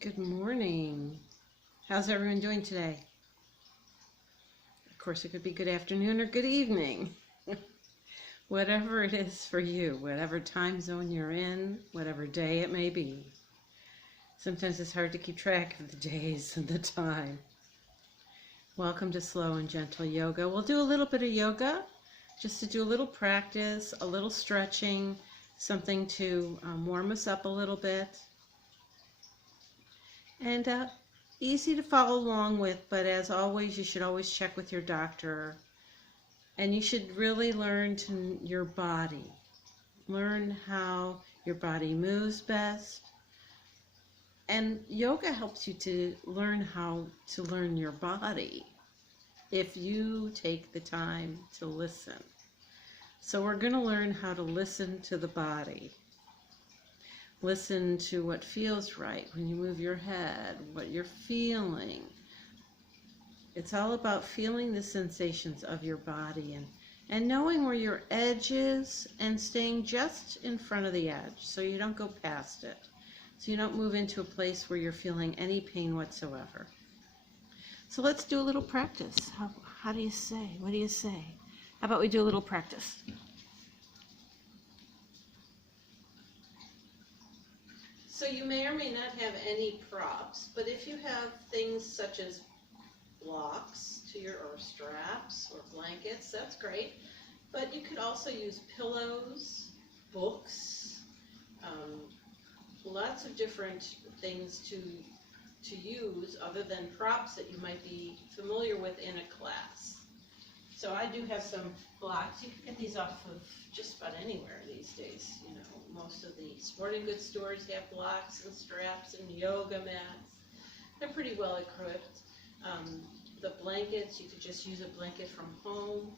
Good morning. How's everyone doing today? Of course, it could be good afternoon or good evening. Whatever it is for you, whatever time zone you're in, whatever day it may be. Sometimes it's hard to keep track of the days and the time. Welcome to Slow and Gentle Yoga. We'll do a little bit of yoga just to do a little practice, a little stretching, something to warm us up a little bit. And easy to follow along with, but as always, you should always check with your doctor. And you should really learn your body. Learn how your body moves best. And yoga helps you to learn how to learn your body if you take the time to listen. So we're going to learn how to listen to the body. Listen to what feels right when you move your head, what you're feeling. It's all about feeling the sensations of your body and knowing where your edge is and staying just in front of the edge so you don't go past it. So you don't move into a place where you're feeling any pain whatsoever. So let's do a little practice. How do you say? What do you say? How about we do a little practice? So you may or may not have any props, but if you have things such as blocks or straps or blankets, that's great. But you could also use pillows, books, lots of different things to use other than props that you might be familiar with in a class. So I do have some blocks. You can get these off of just about anywhere these days. You know, most of the sporting goods stores have blocks and straps and yoga mats. They're pretty well equipped. The blankets, you could just use a blanket from home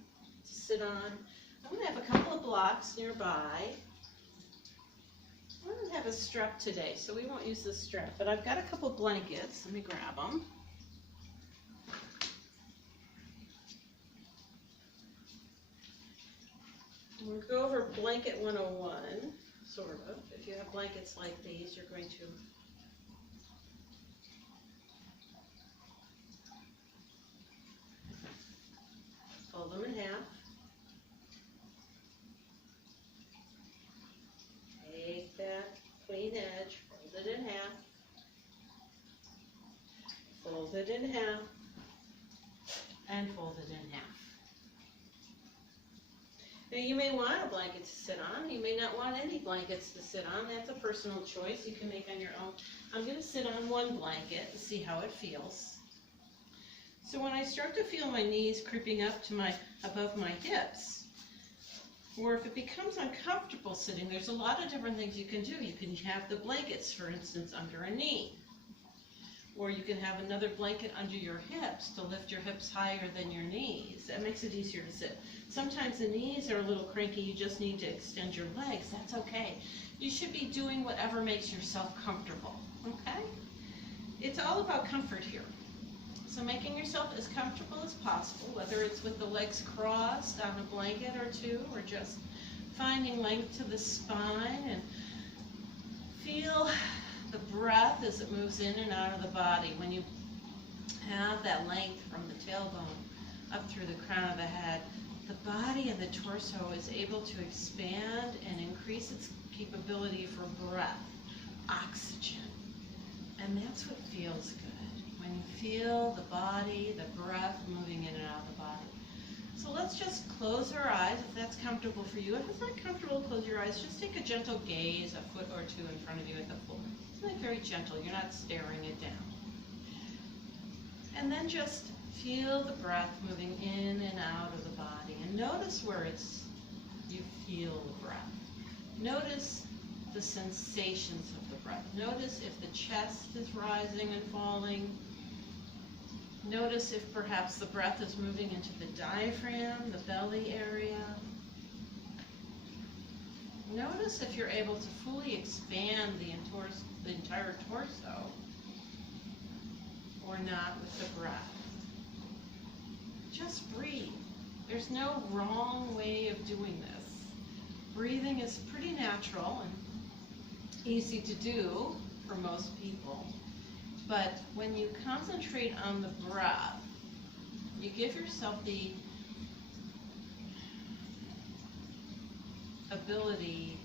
to sit on. I'm going to have a couple of blocks nearby. I don't have a strap today, so we won't use the strap, but I've got a couple blankets. Let me grab them. We'll go over blanket 101, sort of. If you have blankets like these, you're going to fold them in half. Take that clean edge, fold it in half. Fold it in half. And fold it in half. Now you may want a blanket to sit on. You may not want any blankets to sit on. That's a personal choice you can make on your own. I'm going to sit on one blanket and see how it feels. So when I start to feel my knees creeping up to above my hips, or if it becomes uncomfortable sitting, there's a lot of different things you can do. You can have the blankets, for instance, under a knee. Or you can have another blanket under your hips to lift your hips higher than your knees. That makes it easier to sit. Sometimes the knees are a little cranky. You just need to extend your legs. That's okay. You should be doing whatever makes yourself comfortable, okay? It's all about comfort here. So making yourself as comfortable as possible, whether it's with the legs crossed on a blanket or two, or just finding length to the spine, and feel the breath as it moves in and out of the body. When you have that length from the tailbone up through the crown of the head, the body and the torso is able to expand and increase its capability for breath, oxygen. And that's what feels good, when you feel the body, the breath moving in and out of the body. So let's just close our eyes if that's comfortable for you. If it's not comfortable, close your eyes. Just take a gentle gaze, a foot or two in front of you at the floor. Something very gentle. You're not staring it down. And then just feel the breath moving in and out of the body. And notice where you feel the breath. Notice the sensations of the breath. Notice if the chest is rising and falling. Notice if perhaps the breath is moving into the diaphragm, the belly area. Notice if you're able to fully expand the entire torso or not with the breath. Just breathe. There's no wrong way of doing this. Breathing is pretty natural and easy to do for most people. But when you concentrate on the breath, you give yourself the ability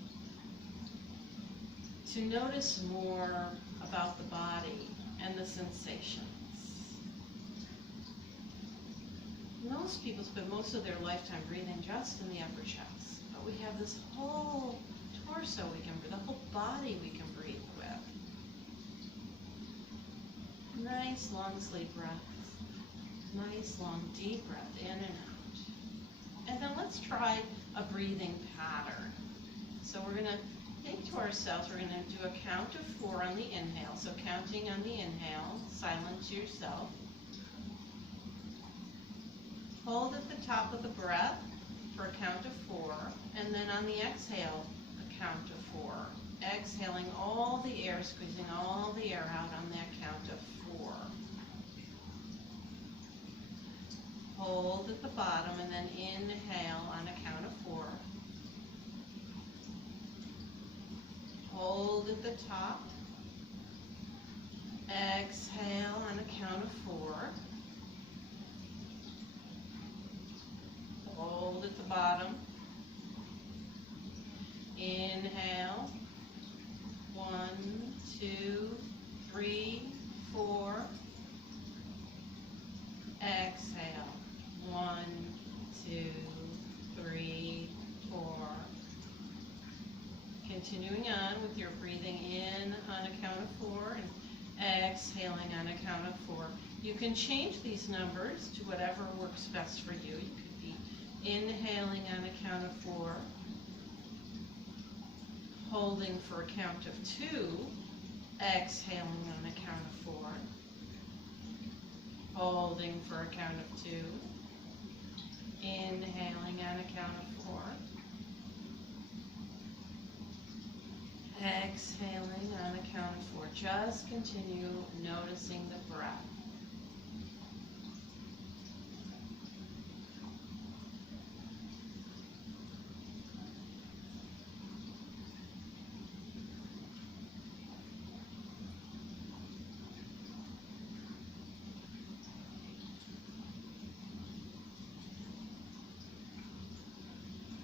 to notice more about the body and the sensations. Most people spend most of their lifetime breathing just in the upper chest, but we have this whole torso we can breathe, the whole body we can breathe with. Nice long sleep breaths, nice long deep breath in and out. And then let's try a breathing pattern. So we're going to think to ourselves, we're going to do a count of 4 on the inhale. So counting on the inhale, silent to yourself. Hold at the top of the breath for a count of 4, and then on the exhale, a count of 4. Exhaling all the air, squeezing all the air out on that count of 4. Hold at the bottom, and then inhale on a count of 4. Hold at the top. Exhale on a count of 4. Hold at the bottom. Inhale. 1, 2, 3, 4. Exhale. 1, 2, 3, 4. Continuing on with your breathing in on a count of 4 and exhaling on a count of 4. You can change these numbers to whatever works best for you. You could be inhaling on a count of 4, holding for a count of 2, exhaling on a count of 4, holding for a count of 2, inhaling on a count of 4, exhaling on a count of 4. Just continue noticing the breath.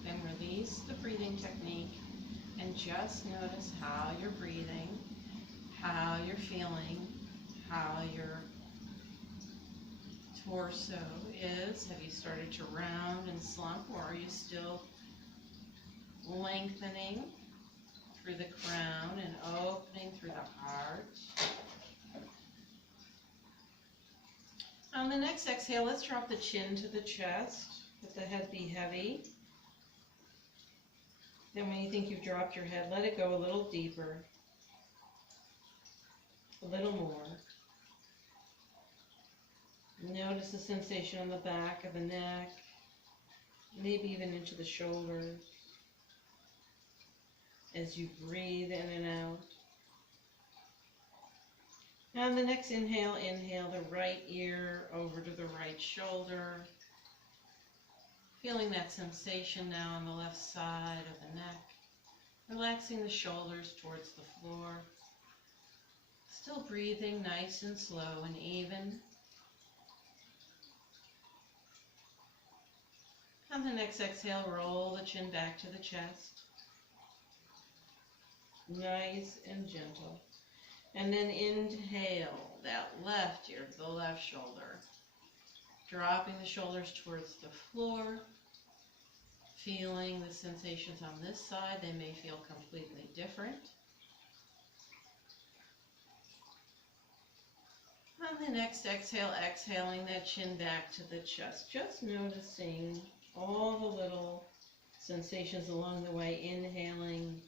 Then release the breathing technique. And just notice how you're breathing, how you're feeling, how your torso is. Have you started to round and slump, or are you still lengthening through the crown and opening through the heart? On the next exhale, let's drop the chin to the chest. Let the head be heavy. Then when you think you've dropped your head, let it go a little deeper, a little more. Notice the sensation on the back of the neck, maybe even into the shoulders as you breathe in and out. Now on the next inhale, inhale the right ear over to the right shoulder. Feeling that sensation now on the left side of the neck. Relaxing the shoulders towards the floor. Still breathing nice and slow and even. On the next exhale, roll the chin back to the chest. Nice and gentle. And then inhale that left ear to the left shoulder. Dropping the shoulders towards the floor, feeling the sensations on this side. They may feel completely different. On the next exhale, exhaling that chin back to the chest. Just noticing all the little sensations along the way. Inhaling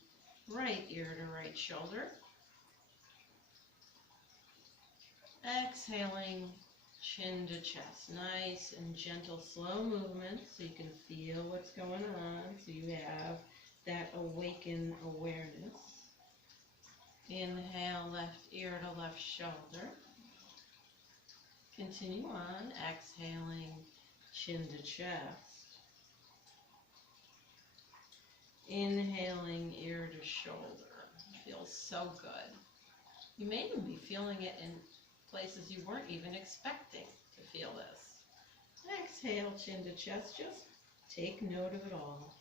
right ear to right shoulder. Exhaling chin to chest. Nice and gentle, slow movement so you can feel what's going on, so you have that awakened awareness. Inhale, left ear to left shoulder. Continue on, exhaling chin to chest. Inhaling ear to shoulder. Feels so good. You may even be feeling it in places you weren't even expecting to feel this. Exhale, chin to chest, just take note of it all.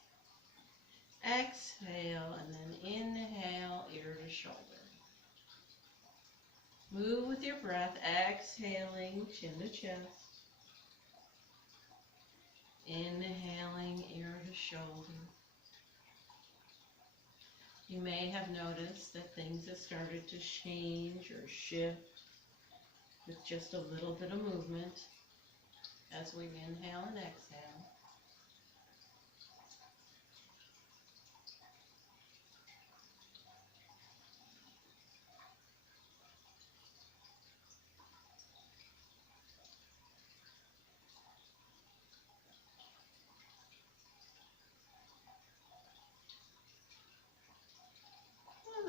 Exhale, and then inhale, ear to shoulder. Move with your breath, exhaling, chin to chest. Inhaling, ear to shoulder. You may have noticed that things have started to change or shift with just a little bit of movement as we inhale and exhale.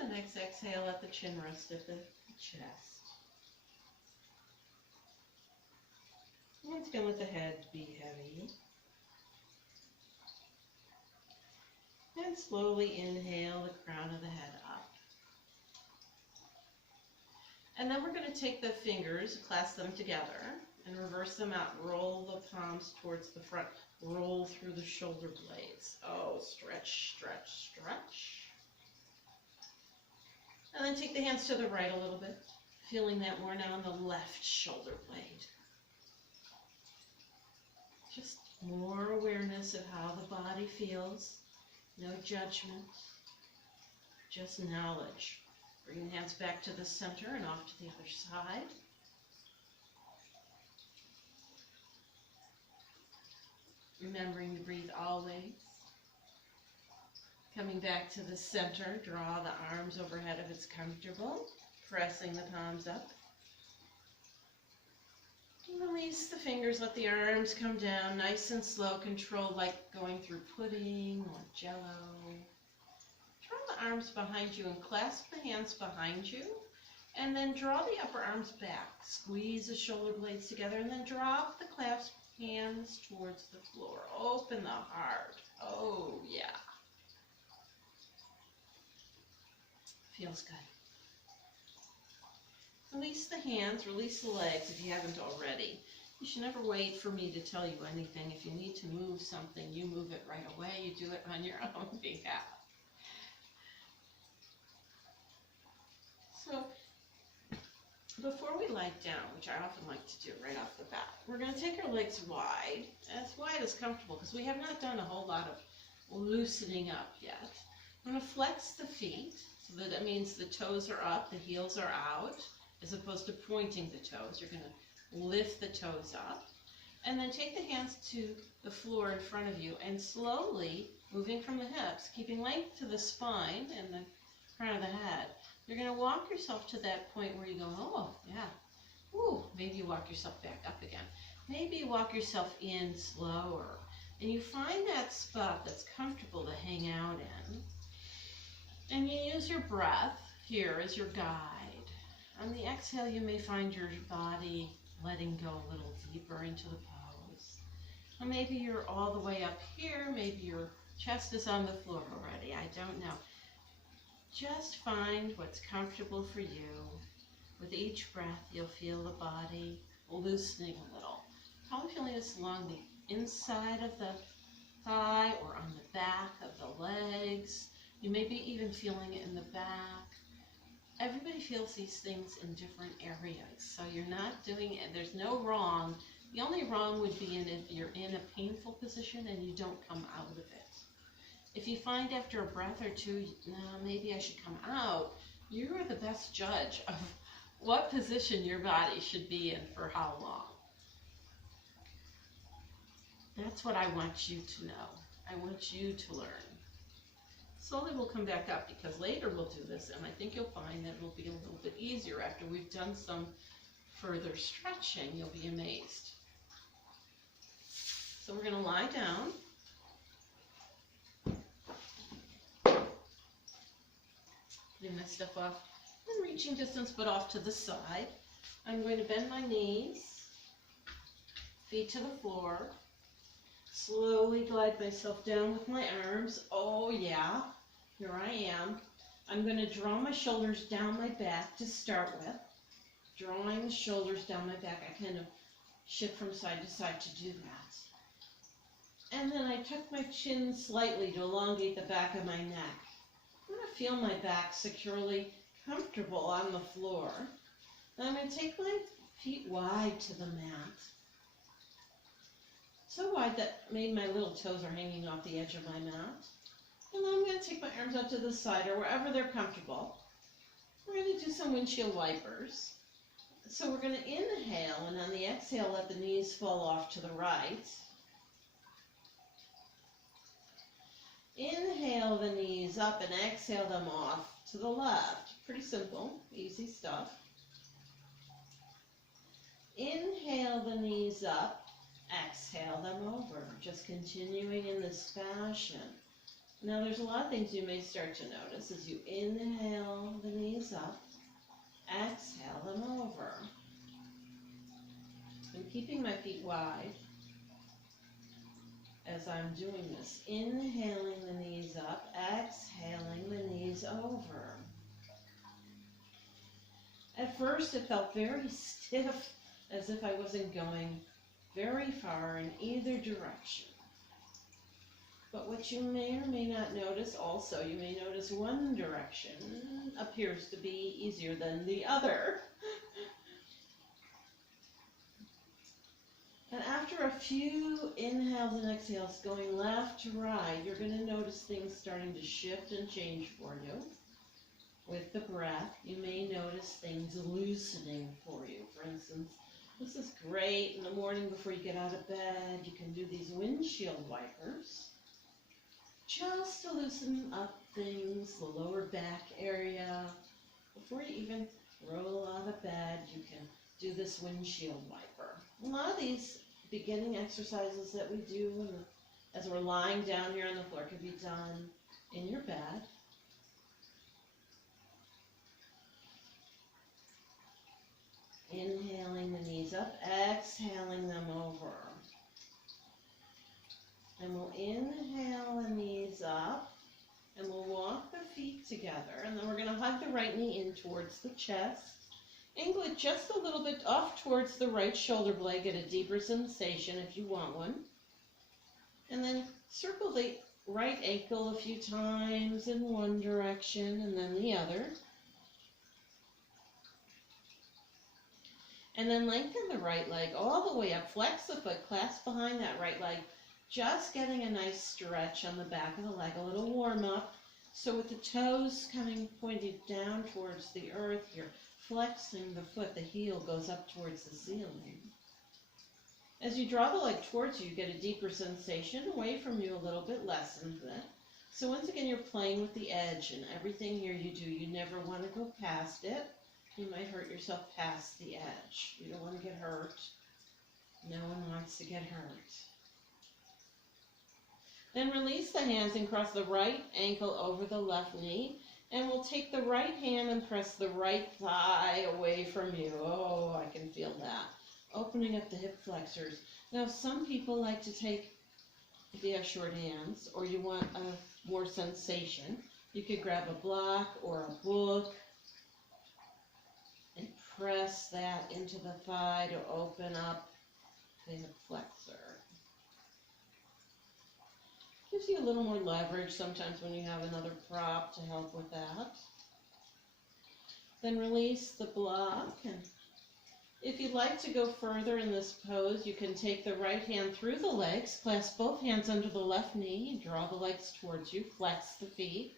And the next exhale, let the chin rest at the chest. Once again, let the head be heavy. And slowly inhale the crown of the head up. And then we're going to take the fingers, clasp them together, and reverse them out. Roll the palms towards the front. Roll through the shoulder blades. Oh, stretch, stretch, stretch. And then take the hands to the right a little bit, feeling that more now on the left shoulder blade. Just more awareness of how the body feels. No judgment, just knowledge. Bring the hands back to the center and off to the other side. Remembering to breathe always. Coming back to the center, draw the arms overhead if it's comfortable, pressing the palms up. Release the fingers, let the arms come down, nice and slow, controlled, like going through pudding or jello. Draw the arms behind you and clasp the hands behind you, and then draw the upper arms back. Squeeze the shoulder blades together, and then drop the clasped hands towards the floor. Open the heart. Oh, yeah. Feels good. Release the hands, release the legs if you haven't already. You should never wait for me to tell you anything. If you need to move something, you move it right away. You do it on your own behalf. So, before we lie down, which I often like to do right off the bat, we're going to take our legs wide as comfortable, because we have not done a whole lot of loosening up yet. I'm going to flex the feet, so that means the toes are up, the heels are out. As opposed to pointing the toes, you're going to lift the toes up. And then take the hands to the floor in front of you and slowly, moving from the hips, keeping length to the spine and the crown of the head, you're going to walk yourself to that point where you go, oh, yeah. Ooh, maybe you walk yourself back up again. Maybe you walk yourself in slower. And you find that spot that's comfortable to hang out in. And you use your breath here as your guide. On the exhale, you may find your body letting go a little deeper into the pose. Or maybe you're all the way up here. Maybe your chest is on the floor already. I don't know. Just find what's comfortable for you. With each breath, you'll feel the body loosening a little. Probably feeling this along the inside of the thigh or on the back of the legs. You may be even feeling it in the back. Everybody feels these things in different areas, so you're not doing it. There's no wrong. The only wrong would be if you're in a painful position and you don't come out of it. If you find after a breath or two, no, maybe I should come out, you are the best judge of what position your body should be in for how long. That's what I want you to know. I want you to learn. Slowly we'll come back up, because later we'll do this, and I think you'll find that it'll be a little bit easier after we've done some further stretching. You'll be amazed. So we're going to lie down. Putting my stuff off in reaching distance, but off to the side. I'm going to bend my knees, feet to the floor. Slowly glide myself down with my arms. Oh yeah, here I am. I'm going to draw my shoulders down my back to start with. drawing the shoulders down my back. I kind of shift from side to side to do that. And then I tuck my chin slightly to elongate the back of my neck. I'm going to feel my back securely comfortable on the floor. Then I'm going to take my feet wide to the mat. So wide that maybe my little toes are hanging off the edge of my mat. And then I'm going to take my arms out to the side or wherever they're comfortable. We're going to do some windshield wipers. So we're going to inhale, and on the exhale, let the knees fall off to the right. Inhale the knees up and exhale them off to the left. Pretty simple, easy stuff. Inhale the knees up, exhale them over. Just continuing in this fashion. Now there's a lot of things you may start to notice as you inhale the knees up, exhale them over. I'm keeping my feet wide as I'm doing this. Inhaling the knees up, exhaling the knees over. At first it felt very stiff, as if I wasn't going very far in either direction. But what you may or may not notice also, you may notice one direction appears to be easier than the other. And after a few inhales and exhales going left to right, you're going to notice things starting to shift and change for you. With the breath, you may notice things loosening for you. For instance, this is great in the morning before you get out of bed. You can do these windshield wipers just to loosen up things, the lower back area. Before you even roll out of bed, you can do this windshield wiper. A lot of these beginning exercises that we do as we're lying down here on the floor can be done in your bed. Inhaling the knees up, exhaling them over. And we'll inhale the knees up, and we'll walk the feet together. And then we're going to hug the right knee in towards the chest. Angle it just a little bit off towards the right shoulder blade. Get a deeper sensation if you want one. And then circle the right ankle a few times in one direction and then the other. And then lengthen the right leg all the way up. Flex the foot, clasp behind that right leg. Just getting a nice stretch on the back of the leg, a little warm up. So with the toes coming pointed down towards the earth, you're flexing the foot, the heel goes up towards the ceiling. As you draw the leg towards you, you get a deeper sensation. Away from you a little bit, lessen that. So once again, you're playing with the edge, and everything here you do, you never want to go past it. You might hurt yourself past the edge. You don't want to get hurt. No one wants to get hurt. Then release the hands and cross the right ankle over the left knee. And we'll take the right hand and press the right thigh away from you. Oh, I can feel that. Opening up the hip flexors. Now, some people like to take, if you have short hands, or you want a more sensation, you could grab a block or a book and press that into the thigh to open up the hip flexor. Gives you a little more leverage sometimes when you have another prop to help with that. Then release the block, and if you'd like to go further in this pose, you can take the right hand through the legs, clasp both hands under the left knee, and draw the legs towards you, flex the feet.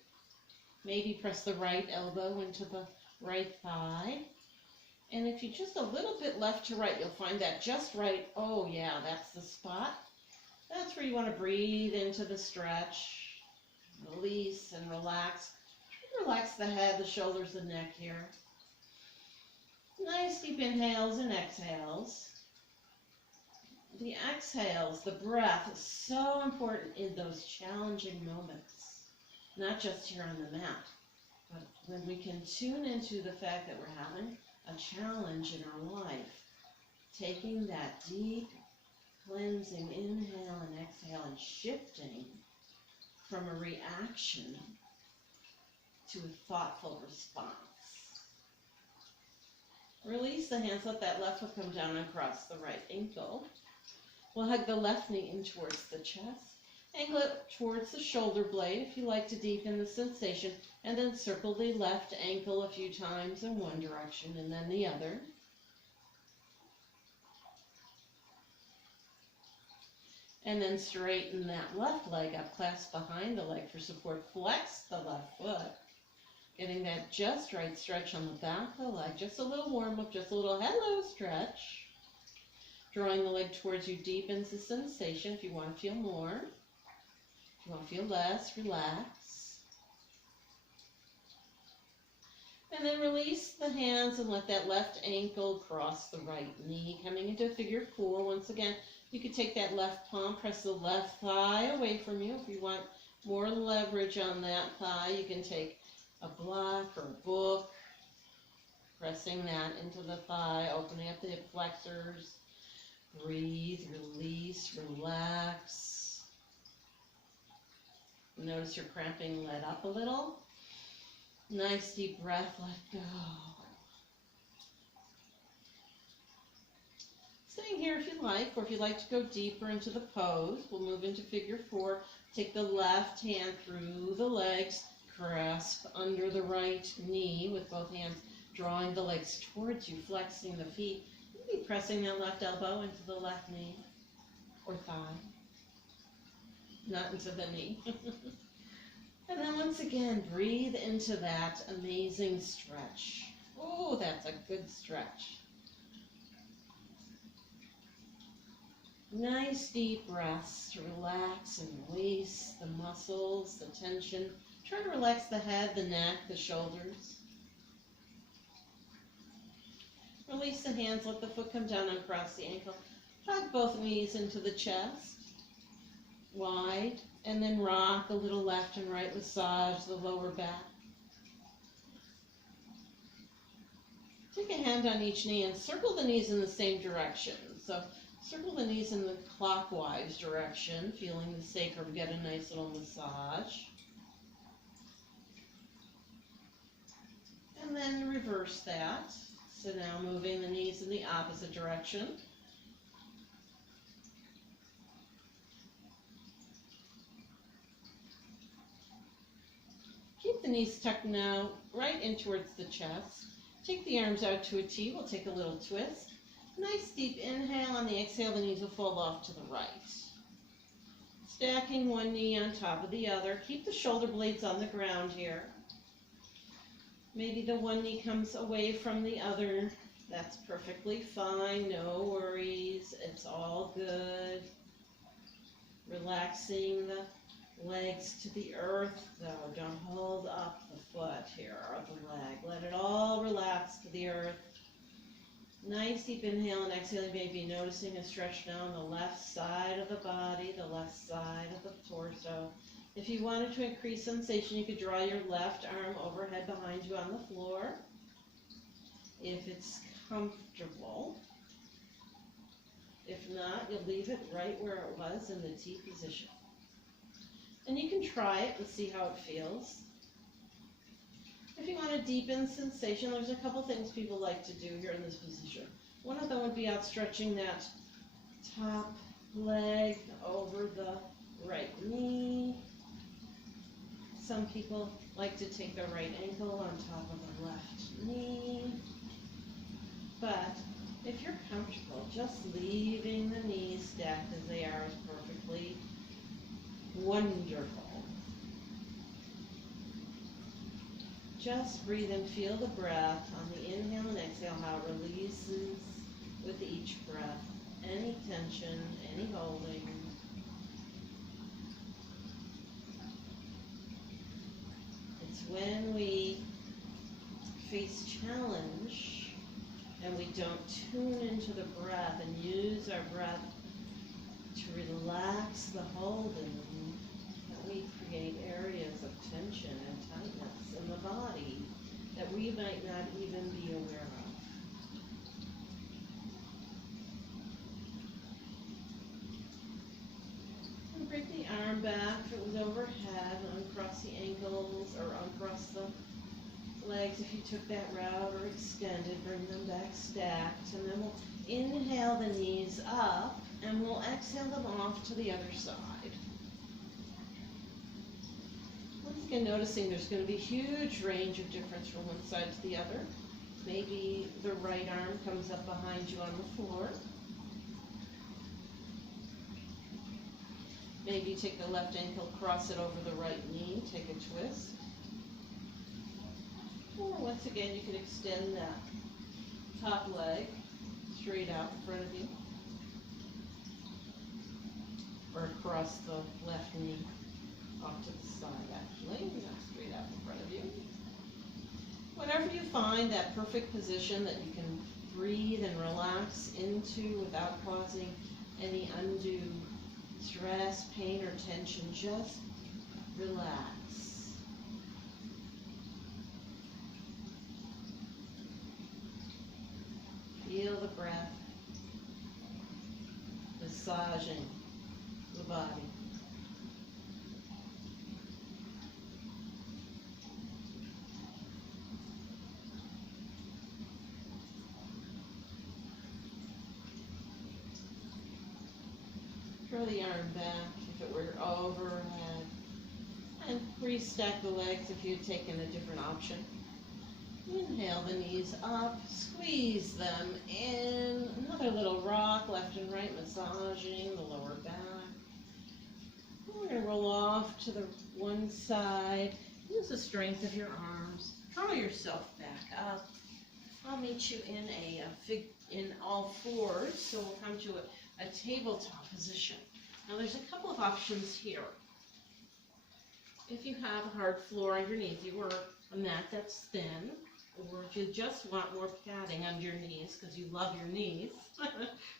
Maybe press the right elbow into the right thigh. And if you just a little bit left to right, you'll find that just right. Oh yeah, that's the spot. That's where you want to breathe into the stretch, release and relax. Relax the head, the shoulders, the neck here. Nice deep inhales and exhales. The exhales, the breath is so important in those challenging moments, not just here on the mat, but when we can tune into the fact that we're having a challenge in our life, taking that deep cleansing inhale and exhale and shifting from a reaction to a thoughtful response. Release the hands, let that left foot come down and cross the right ankle. We'll hug the left knee in towards the chest. Angle it towards the shoulder blade if you like to deepen the sensation, and then circle the left ankle a few times in one direction and then the other. And then straighten that left leg up, clasp behind the leg for support. Flex the left foot. Getting that just right stretch on the back of the leg. Just a little warm up, just a little hello stretch. Drawing the leg towards you deepens the sensation if you want to feel more. If you want to feel less, relax. And then release the hands and let that left ankle cross the right knee. Coming into figure 4 once again. You could take that left palm, press the left thigh away from you. If you want more leverage on that thigh, you can take a block or a book, pressing that into the thigh, opening up the hip flexors. Breathe, release, relax. Notice your cramping let up a little. Nice deep breath, let go. Sitting here if you like, or if you'd like to go deeper into the pose, we'll move into figure 4. Take the left hand through the legs, grasp under the right knee with both hands, drawing the legs towards you, flexing the feet. Maybe pressing that left elbow into the left knee or thigh, not into the knee. And then once again, breathe into that amazing stretch. Oh, that's a good stretch. Nice deep breaths to relax and release the muscles, the tension. Try to relax the head, the neck, the shoulders. Release the hands, let the foot come down and cross the ankle. Hug both knees into the chest, wide, and then rock a little left and right, massage the lower back. Take a hand on each knee and circle the knees in the same direction. So circle the knees in the clockwise direction, feeling the sacrum get a nice little massage. And then reverse that. So now moving the knees in the opposite direction. Keep the knees tucked now right in towards the chest. Take the arms out to a T. We'll take a little twist. Nice deep inhale. On the exhale, the knees will fall off to the right. Stacking one knee on top of the other. Keep the shoulder blades on the ground here. Maybe the one knee comes away from the other. That's perfectly fine. No worries. It's all good. Relaxing the legs to the earth, though. Don't hold up the foot here or the leg. Let it all relax to the earth. Nice deep inhale and exhale. You may be noticing a stretch down the left side of the body, the left side of the torso. If you wanted to increase sensation, you could draw your left arm overhead behind you on the floor, if it's comfortable. If not, you'll leave it right where it was in the T position. And you can try it and see how it feels. If you want to deepen sensation, there's a couple things people like to do here in this position. One of them would be outstretching that top leg over the right knee. Some people like to take their right ankle on top of the left knee. But if you're comfortable, just leaving the knees stacked as they are is perfectly wonderful. Just breathe and feel the breath on the inhale and exhale, how it releases with each breath. Any tension, any holding. It's when we face challenge and we don't tune into the breath and use our breath to relax the holding, that we create areas of tension and tightness in the body that we might not even be aware of. And bring the arm back if it was overhead, uncross the ankles or uncross the legs legs if you took that route or extended. Bring them back stacked. And then we'll inhale the knees up and we'll exhale them off to the other side. Once again, noticing there's going to be a huge range of difference from one side to the other. Maybe the right arm comes up behind you on the floor. Maybe you take the left ankle, cross it over the right knee, take a twist. Or once again, you can extend that top leg straight out in front of you. Or across the left knee, off to the side actually, not straight out in front of you. Whenever you find that perfect position that you can breathe and relax into without causing any undue stress, pain, or tension, just relax. Feel the breath massaging the body. Throw the arm back if it were overhead, and restack the legs if you'd taken a different option. Inhale the knees up, squeeze them in. Another little rock, left and right, massaging the lower back. We're going to roll off to the one side. Use the strength of your arms. Draw yourself back up. I'll meet you in all fours, so we'll come to a tabletop position. Now there's a couple of options here. If you have a hard floor underneath you or a mat that's thin, or if you just want more padding under your knees because you love your knees,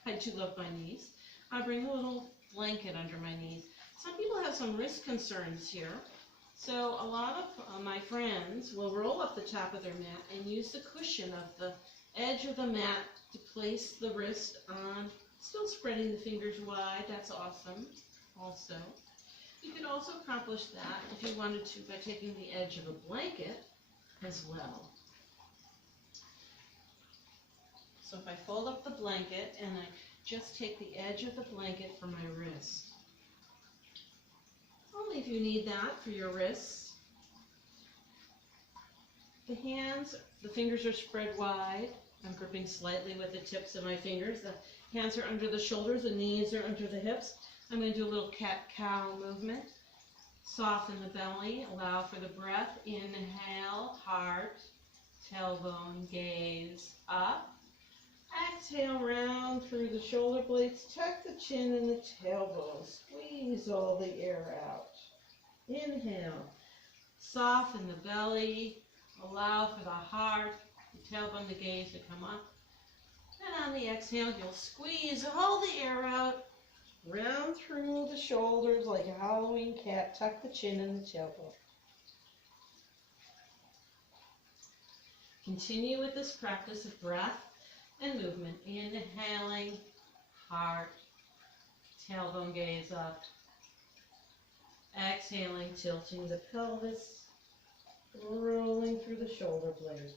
I do love my knees, I bring a little blanket under my knees. Some people have some wrist concerns here, so a lot of my friends will roll up the top of their mat and use the cushion of the edge of the mat to place the wrist on, still spreading the fingers wide. That's awesome also. You could also accomplish that if you wanted to by taking the edge of a blanket as well. So if I fold up the blanket and I just take the edge of the blanket for my wrist. Only if you need that for your wrists. The hands, the fingers are spread wide. I'm gripping slightly with the tips of my fingers. The hands are under the shoulders, the knees are under the hips. I'm going to do a little cat-cow movement. Soften the belly, allow for the breath. Inhale, heart, tailbone, gaze up. Exhale, round through the shoulder blades, tuck the chin and the tailbone. Squeeze all the air out. Inhale, soften the belly, allow for the heart, the tailbone, the gaze to come up. And on the exhale, you'll squeeze all the air out, round through the shoulders like a Halloween cat, tuck the chin and the tailbone. Continue with this practice of breath and movement. Inhaling, heart, tailbone gaze up. Exhaling, tilting the pelvis, rolling through the shoulder blades.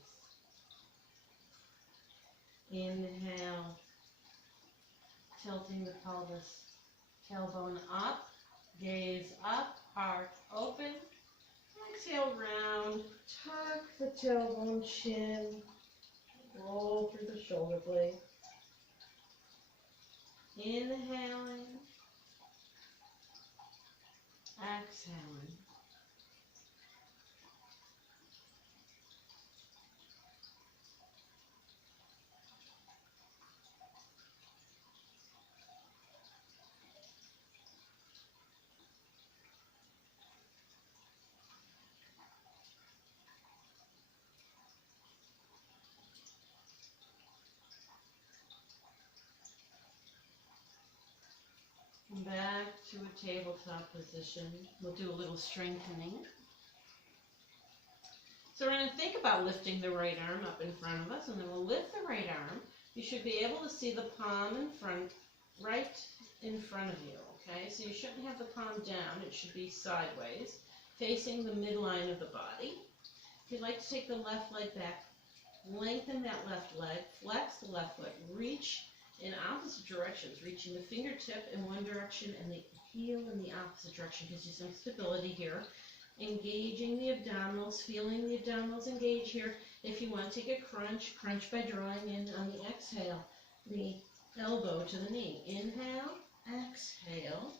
Inhale, tilting the pelvis, tailbone up, gaze up, heart open. Exhale, round, tuck the tailbone, chin, roll through the shoulder blade. Inhaling, exhaling. Back to a tabletop position. We'll do a little strengthening. So we're going to think about lifting the right arm up in front of us, and then we'll lift the right arm. You should be able to see the palm in front, right in front of you, okay? So you shouldn't have the palm down. It should be sideways, facing the midline of the body. If you'd like to take the left leg back, lengthen that left leg, flex the left foot, reach in opposite directions, reaching the fingertip in one direction and the heel in the opposite direction. Gives you some stability here. Engaging the abdominals, feeling the abdominals engage here. If you want to take a crunch, crunch by drawing in on the exhale, the elbow to the knee. Inhale, exhale,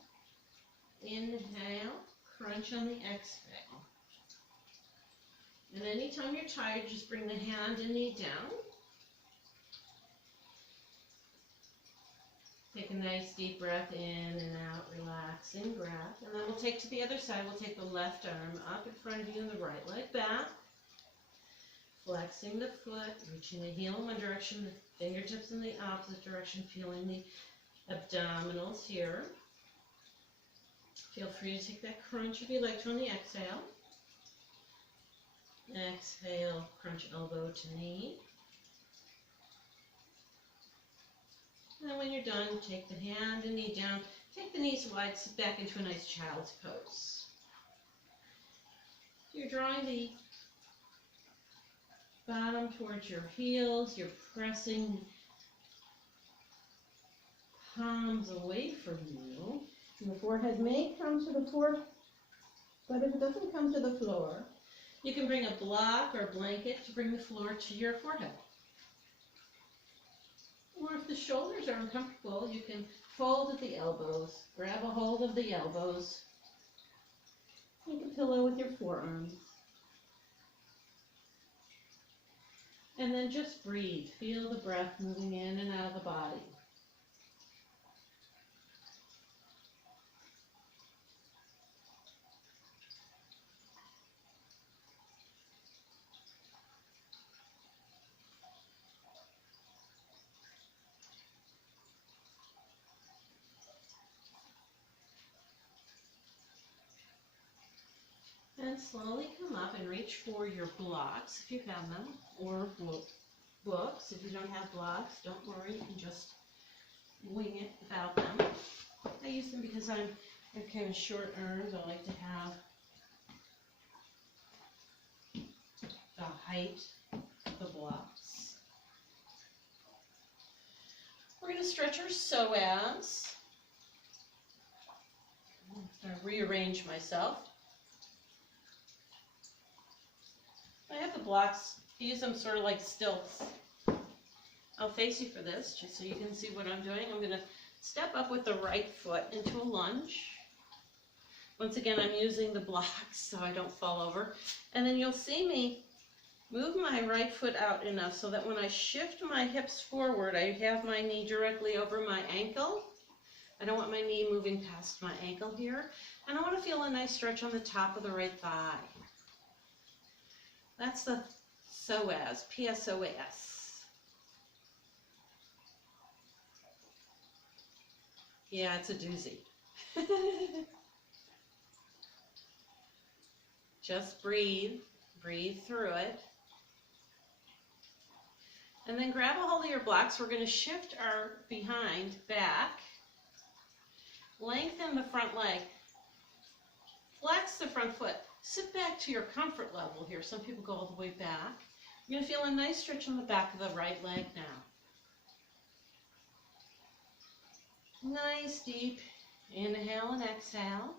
inhale, crunch on the exhale. And anytime you're tired, just bring the hand and knee down. Take a nice deep breath in and out, relaxing breath. And then we'll take to the other side. We'll take the left arm up in front of you and the right leg back. Flexing the foot, reaching the heel in one direction, the fingertips in the opposite direction, feeling the abdominals here. Feel free to take that crunch if you'd like to on the exhale. Exhale, crunch elbow to knee. And when you're done, take the hand and knee down. Take the knees wide, sit back into a nice child's pose. You're drawing the bottom towards your heels. You're pressing palms away from you. And the forehead may come to the floor, but if it doesn't come to the floor, you can bring a block or a blanket to bring the floor to your forehead. Or if the shoulders are uncomfortable, you can fold at the elbows, grab a hold of the elbows, make a pillow with your forearms. And then just breathe. Feel the breath moving in and out of the body. And slowly come up and reach for your blocks if you have them, or books. If you don't have blocks, don't worry, you can just wing it without them. I use them because I have kind of short arms. I like to have the height of the blocks. We're going to stretch our psoas. I'm going to rearrange myself. I have the blocks, I use them sort of like stilts. I'll face you for this, just so you can see what I'm doing. I'm going to step up with the right foot into a lunge. Once again, I'm using the blocks so I don't fall over. And then you'll see me move my right foot out enough so that when I shift my hips forward, I have my knee directly over my ankle. I don't want my knee moving past my ankle here. And I want to feel a nice stretch on the top of the right thigh. That's the psoas, P-S-O-A-S. Yeah, it's a doozy. Just breathe through it. And then grab a hold of your blocks. We're going to shift our behind back. Lengthen the front leg. Flex the front foot. Sit back to your comfort level here. Some people go all the way back. You're going to feel a nice stretch on the back of the right leg now. Nice deep inhale and exhale.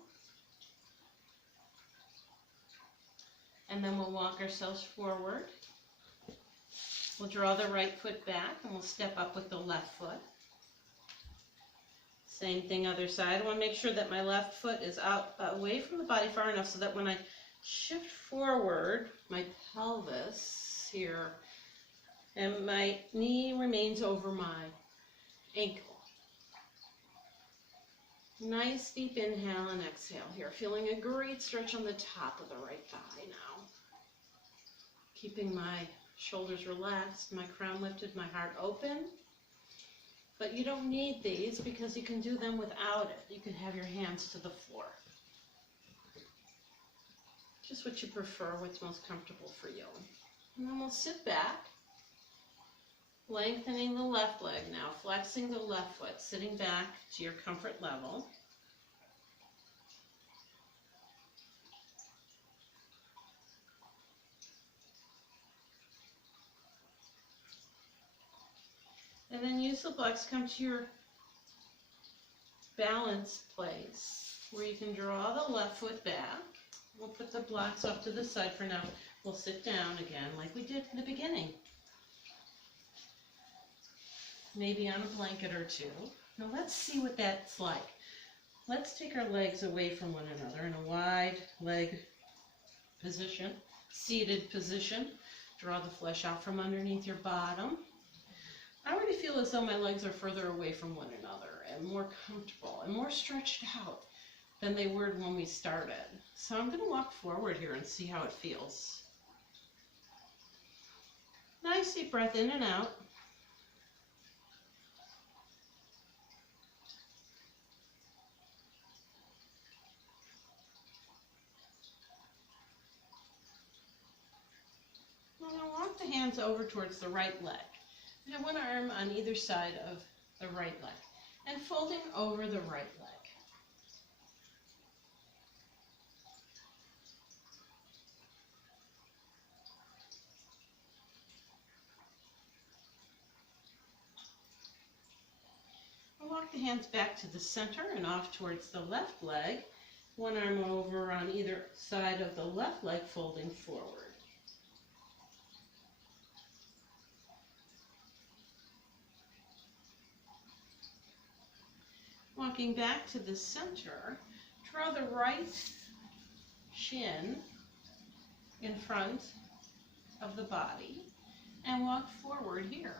And then we'll walk ourselves forward. We'll draw the right foot back and we'll step up with the left foot. Same thing other side. I want to make sure that my left foot is out away from the body far enough so that when I shift forward, my pelvis here, and my knee remains over my ankle. Nice deep inhale and exhale here. Feeling a great stretch on the top of the right thigh now. Keeping my shoulders relaxed, my crown lifted, my heart open. But you don't need these because you can do them without it. You can have your hands to the floor. Just what you prefer, what's most comfortable for you. And then we'll sit back, lengthening the left leg now, flexing the left foot, sitting back to your comfort level. And then use the blocks, come to your balance place where you can draw the left foot back. We'll put the blocks off to the side for now. We'll sit down again like we did in the beginning. Maybe on a blanket or two. Now let's see what that's like. Let's take our legs away from one another in a wide leg position, seated position. Draw the flesh out from underneath your bottom. I already feel as though my legs are further away from one another and more comfortable and more stretched out than they were when we started. So I'm going to walk forward here and see how it feels. Nice deep breath in and out. Now walk the hands over towards the right leg. I have one arm on either side of the right leg and folding over the right leg. Walk the hands back to the center and off towards the left leg. One arm over on either side of the left leg, folding forward. Walking back to the center, draw the right shin in front of the body and walk forward here.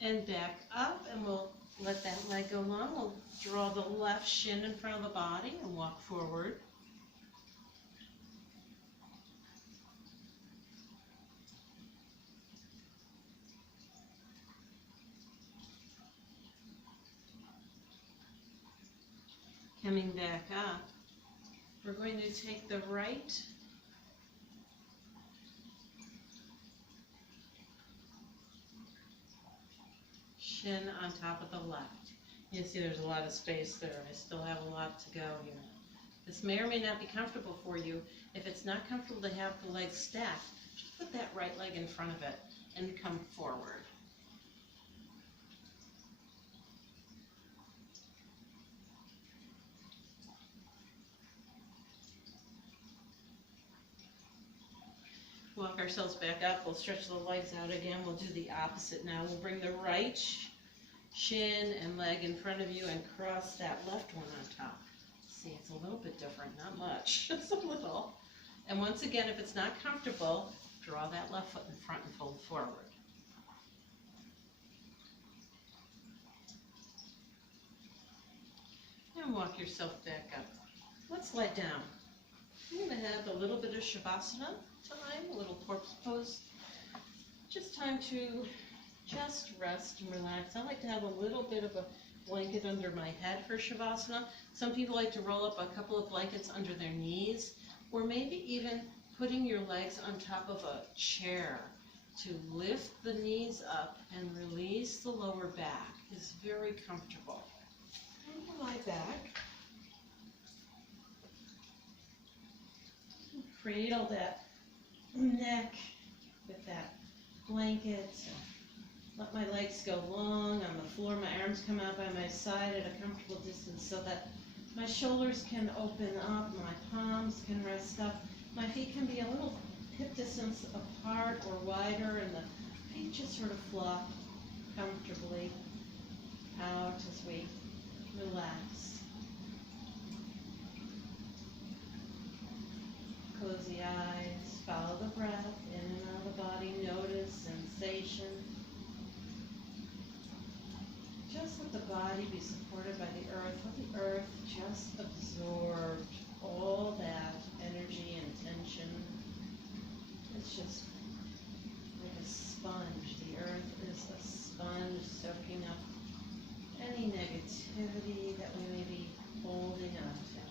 And back up, and we'll let that leg go long. We'll draw the left shin in front of the body and walk forward. Coming back up, we're going to take the right shin on top of the left. You see there's a lot of space there. I still have a lot to go here. This may or may not be comfortable for you. If it's not comfortable to have the legs stacked, just put that right leg in front of it and come forward. Walk ourselves back up. We'll stretch the legs out again. We'll do the opposite now. We'll bring the right shin and leg in front of you and cross that left one on top. See, it's a little bit different, not much, just a little. And once again, if it's not comfortable, draw that left foot in front and fold forward. And walk yourself back up. Let's lie down. I'm going to have a little bit of Shavasana time, a little corpse pose. Just time to just rest and relax. I like to have a little bit of a blanket under my head for Shavasana. Some people like to roll up a couple of blankets under their knees, or maybe even putting your legs on top of a chair to lift the knees up and release the lower back is very comfortable. And lie back. Cradle that neck with that blanket. Let my legs go long on the floor. My arms come out by my side at a comfortable distance so that my shoulders can open up, my palms can rest up. My feet can be a little hip distance apart or wider, and the feet just sort of flop comfortably out as we relax. Close the eyes, follow the breath in and out of the body, notice sensation. Just let the body be supported by the earth. Let the earth just absorb all that energy and tension. It's just like a sponge. The earth is a sponge soaking up any negativity that we may be holding on to.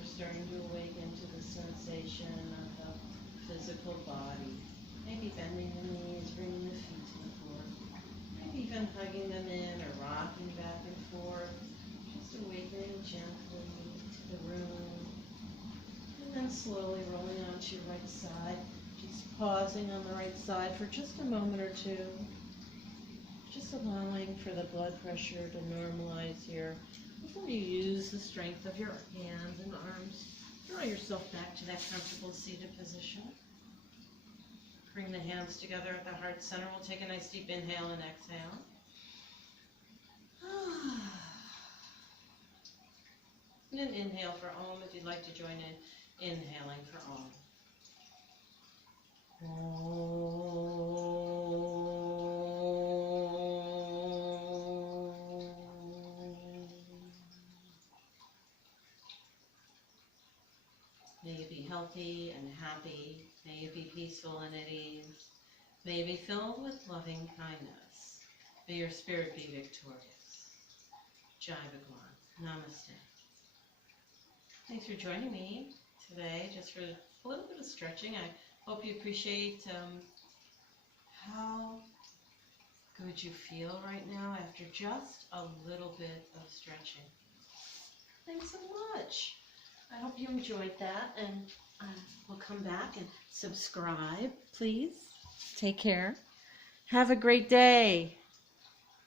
You're starting to awaken to the sensation of the physical body. Maybe bending the knees, bringing the feet to the floor. Maybe even hugging them in or rocking back and forth. Just awakening gently to the room. And then slowly rolling onto your right side. Just pausing on the right side for just a moment or two. Just allowing for the blood pressure to normalize here. Before you use the strength of your hands and arms, draw yourself back to that comfortable seated position. Bring the hands together at the heart center. We'll take a nice deep inhale and exhale. And then inhale for Om if you'd like to join in. Inhaling for Om. May you be healthy and happy. May you be peaceful and at ease. May you be filled with loving kindness. May your spirit be victorious. Jai Bhagwan. Namaste. Thanks for joining me today, just for a little bit of stretching. I hope you appreciate how good you feel right now after just a little bit of stretching. Thanks so much. I hope you enjoyed that, and we'll come back and subscribe, please. Take care. Have a great day.